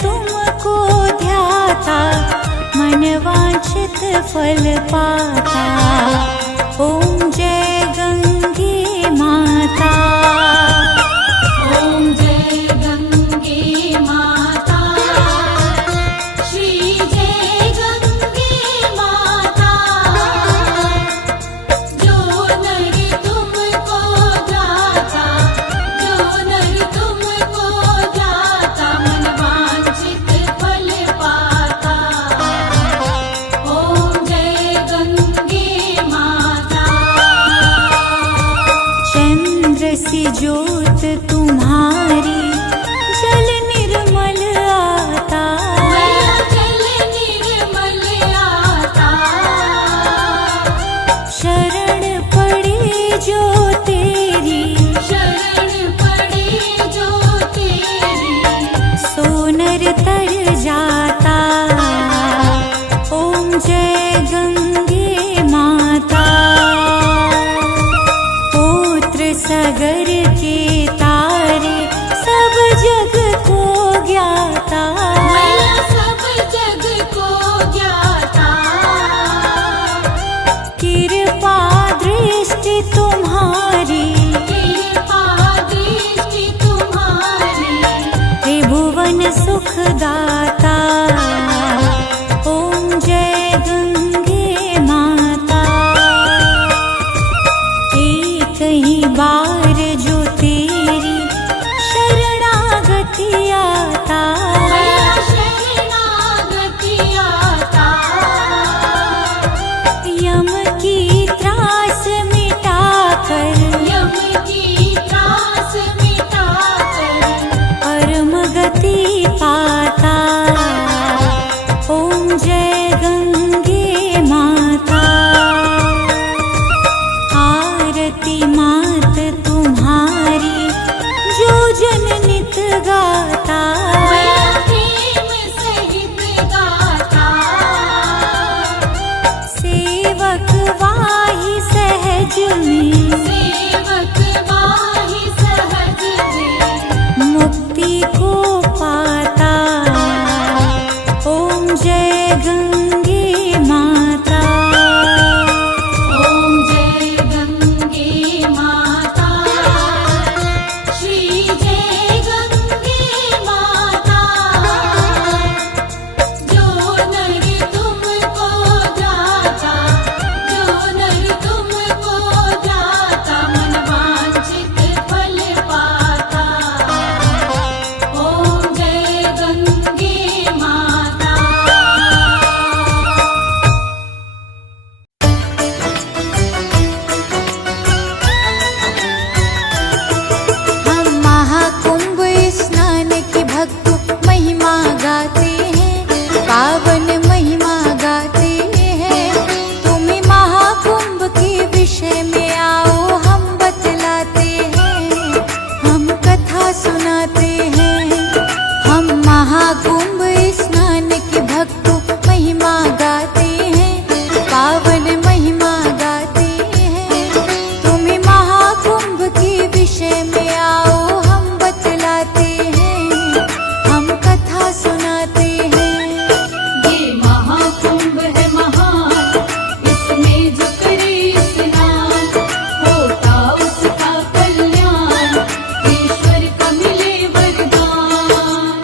तुमको ध्याता, मन वांछित फल पाता। ओम जय गंगे माता। ओम जय गंगे माता, श्री जय गंगे माता। जो नर तुमको ध्याता, जो नर तुमको ध्याता, मन वांछित फल पाता। ओम जय गंगे माता। चंद्र सी ज्योत तुम्हारी, जल निर्मल आता। मैया जल निर्मल आता। शरण पड़े जो तेरी, शरण पड़े जो तेरी, सोनर तर जाता। ओम जय गंगे माता। पुत्र सगर के तारे, सब जग को ज्ञाता। मैया सब जग को ज्ञाता। कृपा दृष्टि तुम्हारी, कृपा दृष्टि तुम्हारी, त्रिभुवन सुख दाता। ओम जय गंगे माता। एक ही बार जो तेरी शरणागति आता। मैया शरणागति आता। यम की त्रास मिटाकर, यम की त्रास मिटाकर, परम गति पाता। ओम जय गंगे माता। आरती मात तुम्हारी, जो जन नित गाता। मैया प्रेम सहित गाता। सेवक वाहि सहज में, सेवक माहि सहज में, मुक्ति को पाता। ओम जय गंगे माता। ओम जय गंगे माता, श्री जय गंगे माता। जो नर तुमको ध्याता, जो नर तुमको ध्याता, मन वांछित फल पाता। ओम जय गंगे माता। हम महाकुंभ स्नान की भक्त महिमा गाते हैं, पावन महिमा गाते हैं। तुम्हें महाकुंभ के विषय में आओ हम बतलाते हैं, हम कथा सुनाते हैं। हम महाकुंभ स्नान की भक्त महिमा गाते हैं, पावन महिमा गाते हैं। तुम्हें महाकुंभ के विषय में आओ हम बतलाते हैं, हम कथा सुनाते हैं। ये महाकुंभ है महान, इसमें जो करे स्नान, होता उसका कल्याण, ईश्वर का मिले वरदान।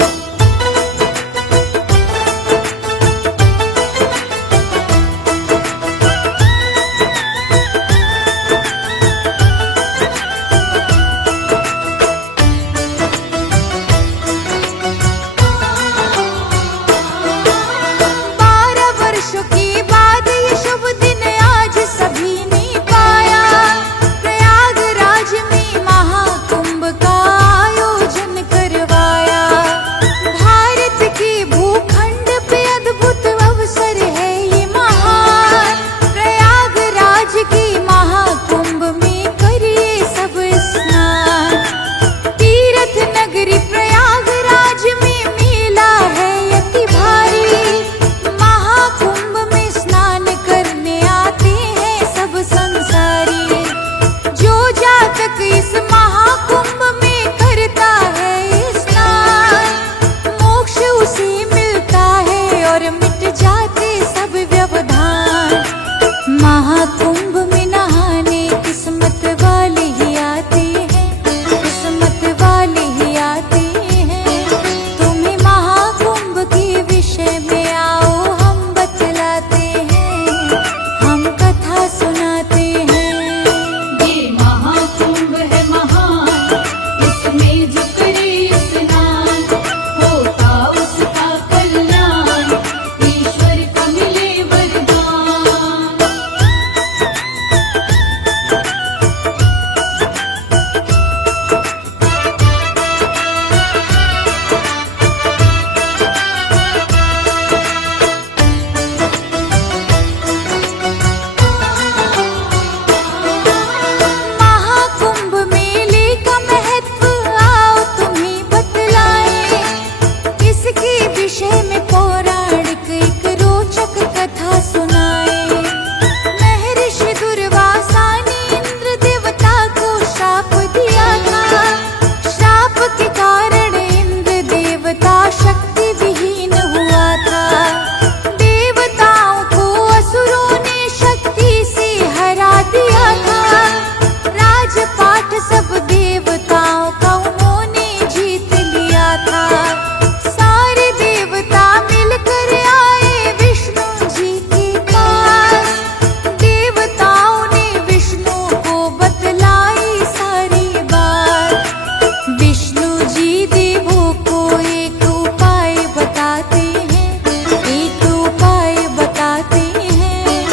विषय में पौराणिक एक रोचक कथा सुनाए। महर्षि दुर्वासा ने इंद्र देवता को श्राप दिया था। श्राप के कारण इंद्र देवता शक्ति विहीन हुआ था। देवताओं को असुरों ने शक्ति से हरा दिया था। राजपाट सब देवताओं का उन्होंने जीत लिया था। सारे देवता मिलकर आए विष्णु जी के पास। देवताओं ने विष्णु को बतलाई सारी बात। विष्णु जी देवों को एक उपाय बताते हैं, एक उपाय बताते हैं।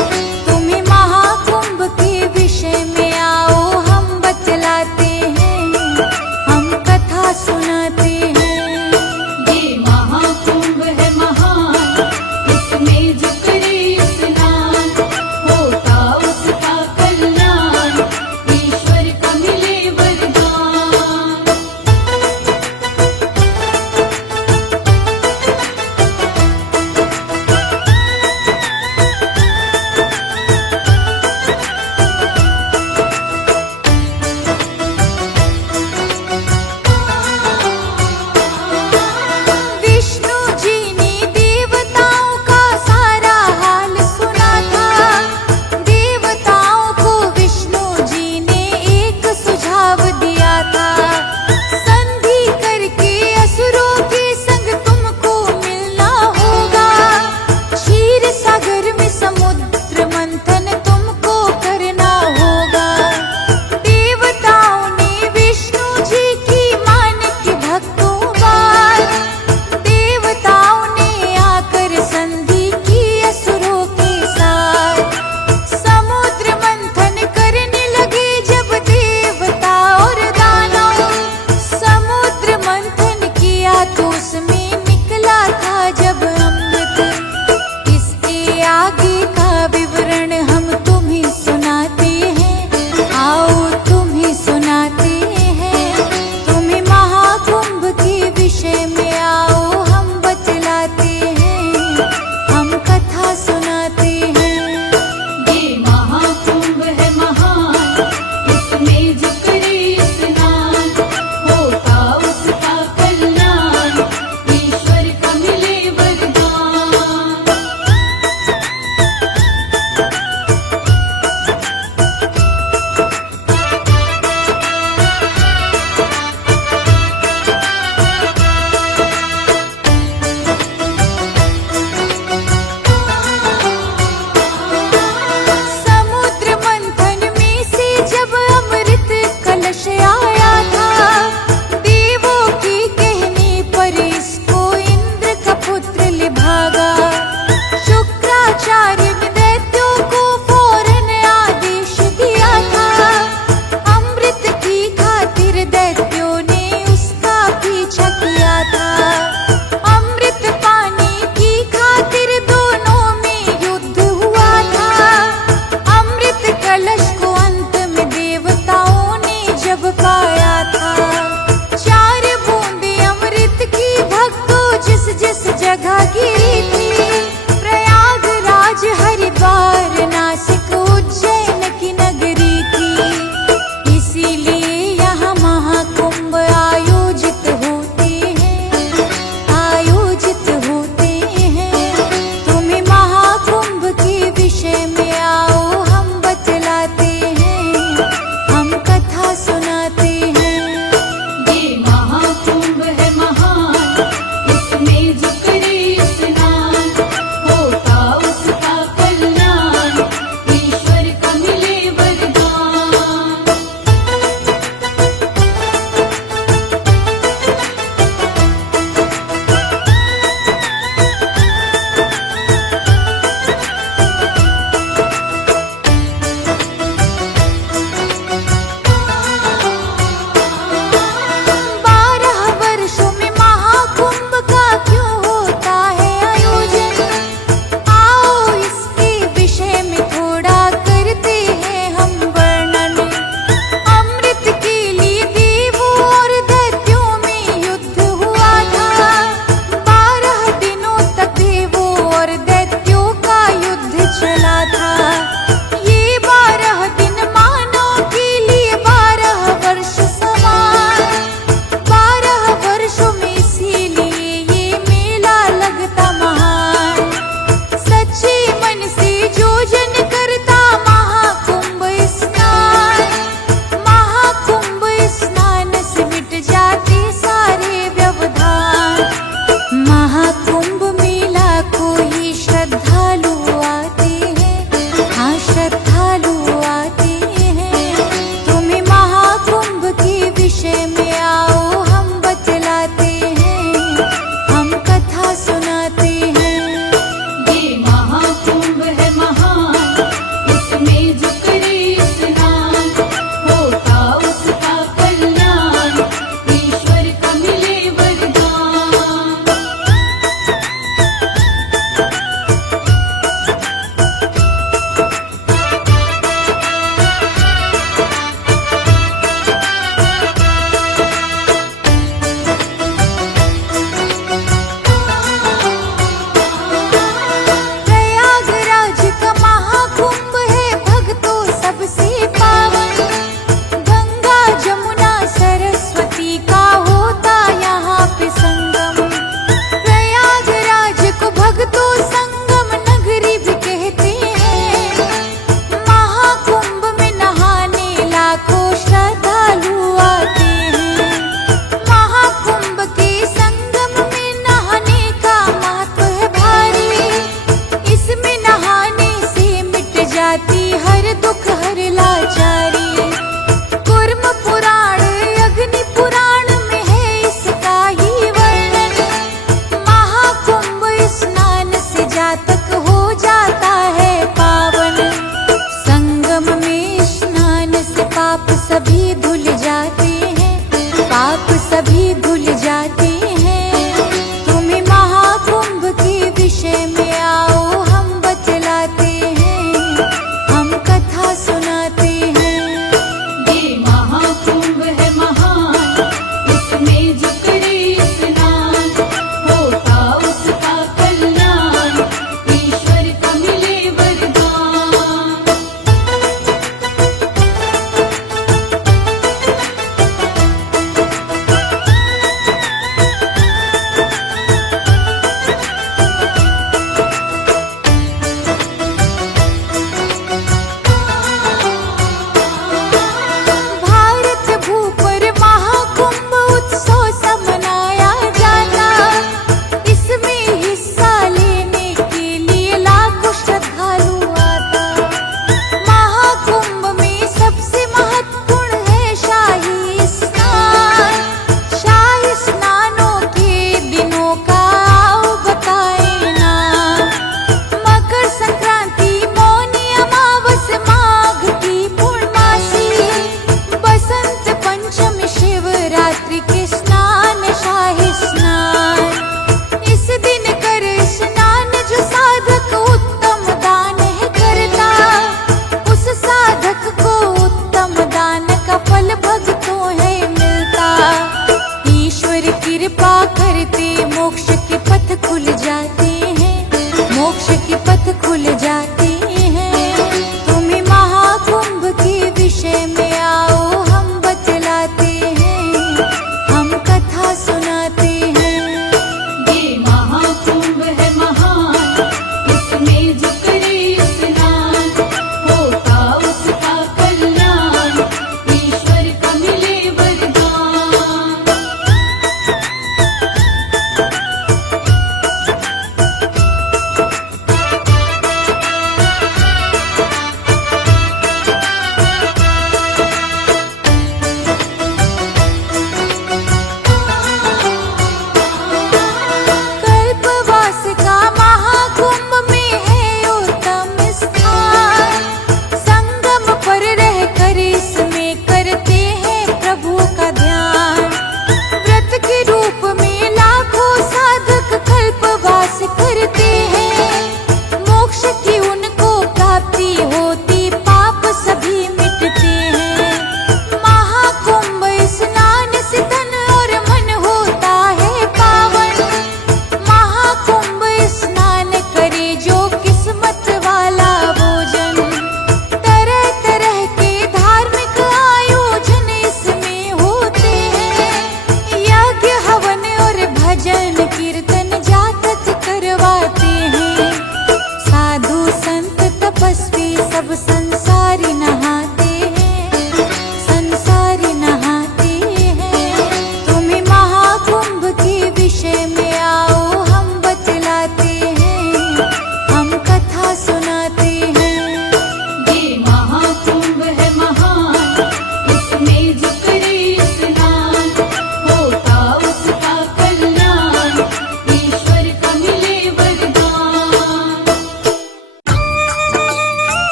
तुम्हें महाकुंभ के विषय में आओ हम बतलाते हैं, हम कथा सुनाते हैं। ये महाकुंभ है महान, इसमें जो करे स्नान, होता उसका कल्याण, ईश्वर का मिले वरदान। विष्णु जी ने देवताओं का सारा हाल सुना था। देवताओं को विष्णु जी ने एक सुझाव दिया था। संधि करके असुरों के संग तुमको मिलना होगा। क्षीर सागर में समुद्र मंथन तुमको करना होगा। देवताओं ने विष्णु जी की मान की भक्तों बात। देवताओं ने आकर संधि की असुरों के साथ। समुद्र मंथन करने लगे जब देवता और दानव। समुद्र मंथन किया तो उसमें निकला था जब अमृत। इसके आगे का विवरण हम तुम्हें सुनाते हैं, आओ तुम्हें सुनाते हैं। तुम्हें महाकुंभ के विषय में आओ हम बतलाते हैं, हम कथा सुनाते हैं। ये महाकुंभ है महान, इसमें जो करे स्नान, होता उसका कल्याण, ईश्वर का मिले वरदान। समुद्र मंथन में से जब अमृत कलश आया था। देवों के कहने पर इसको इंद्र का पुत्र ले भागा। शुक्राचार्य ने दैत्यों को फौरन आदेश दिया था। अमृत की खातिर दैत्यों ने उसका पीछा किया था। अमृत पाने की खातिर दोनों में युद्ध हुआ था। अमृत कलश को अंत में देवताओं ने जब पाया था। 4 बूंदे अमृत की भक्तों जिस जिस जगह गिरी थी। प्रयागराज, हरिद्वार, नासिक, उज्जैन की नगरी थी। इसीलिए यहाँ महाकुंभ आयोजित होते हैं, आयोजित होते हैं। तुम्हें महाकुंभ के विषय में आओ हम बतलाते हैं, हम कथा सुनाते हैं। ये महाकुंभ है महान, इसमें जो करे स्नान,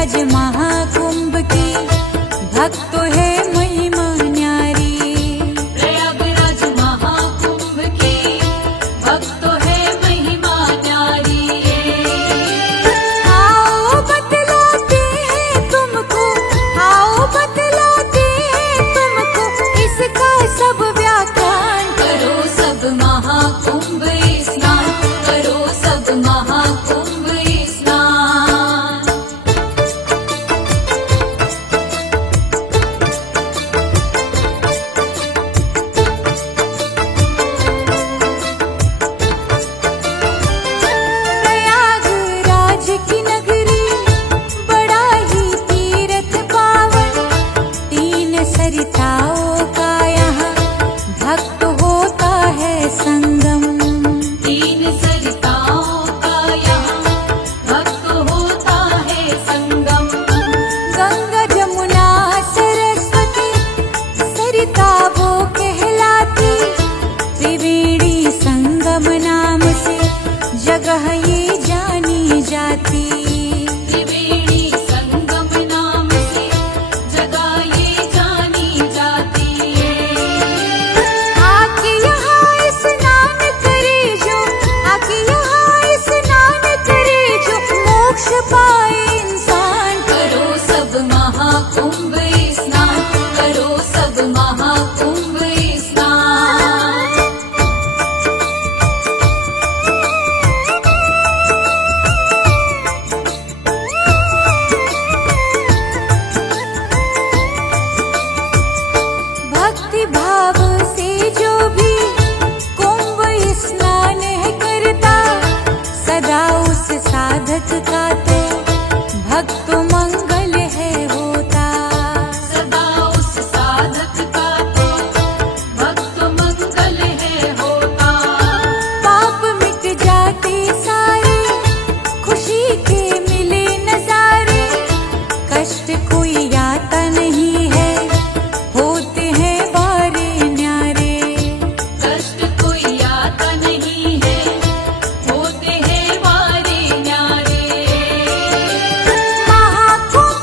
प्रयागराज महाकुंभ की भक्तों है महिमा न्यारी। प्रयागराज महाकुंभ की भक्तों है महिमा न्यारी। आओ बतलाते हैं तुमको, आओ बतलाते हैं तुमको इसका सब व्याख्यान। करो सब महाकुंभ स्नान, करो सब महाकुंभ स्नान। प्रयागराज की नगरी बड़ा ही तीर्थ पावन, तीन सरिताओं का यहाँ भक्त होता है संगम। तीन सरिताओं का यहाँ भक्त होता है संगम। गंगा जमुना सरस्वती सरिता वो कहलाती, त्रिवेणी संगम नाम से जगह ये जानी जाती। त्रिवेणी संगम नाम से जगह ये जानी जाती है। आके यहाँ स्नान करे जो, आके यहाँ स्नान करे जो मोक्ष पाए इंसान। करो सब महाकुंभ स्नान, करो सब महाकुंभ स्नान। भक्ति भाव से जो भी कुंभ स्नान है करता, सदा उस साधक का तो भक्त मंगल है होता। सदा उस साधक का तो भक्त मंगल है होता। पाप मिट जाते सारे, खुशी के मिले नजारे, कष्ट कोई आता नहीं है, होते हैं बारे न्यारे। कष्ट कोई आता नहीं है, होते हैं वारे न्यारे। महाकुंभ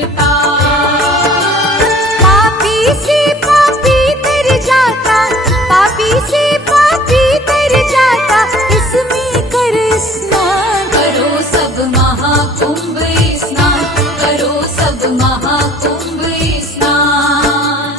छूटता। पापी से पापी तर जाता, पापी से पापी तर जाता, इसमें कर स्नान। करो सब महाकुंभ स्नान, करो सब महाकुंभ स्नान।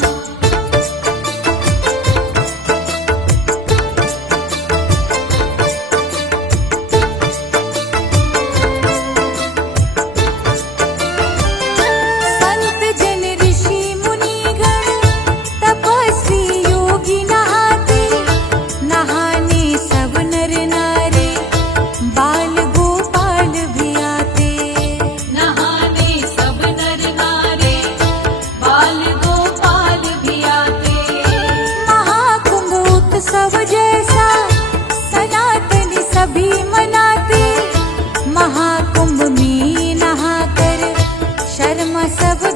संत जन ऋषि मुनिगण तपस्वी योगी नहाते, नहाने सब नर नारी बाल गोपाल भी आते। नहाने सब नर नारे बाल गोपाल भी आते। महाकुंभ उत्सव जैसा सनातनी सभी मनाते, महाकुंभ में नहाकर शर्म सब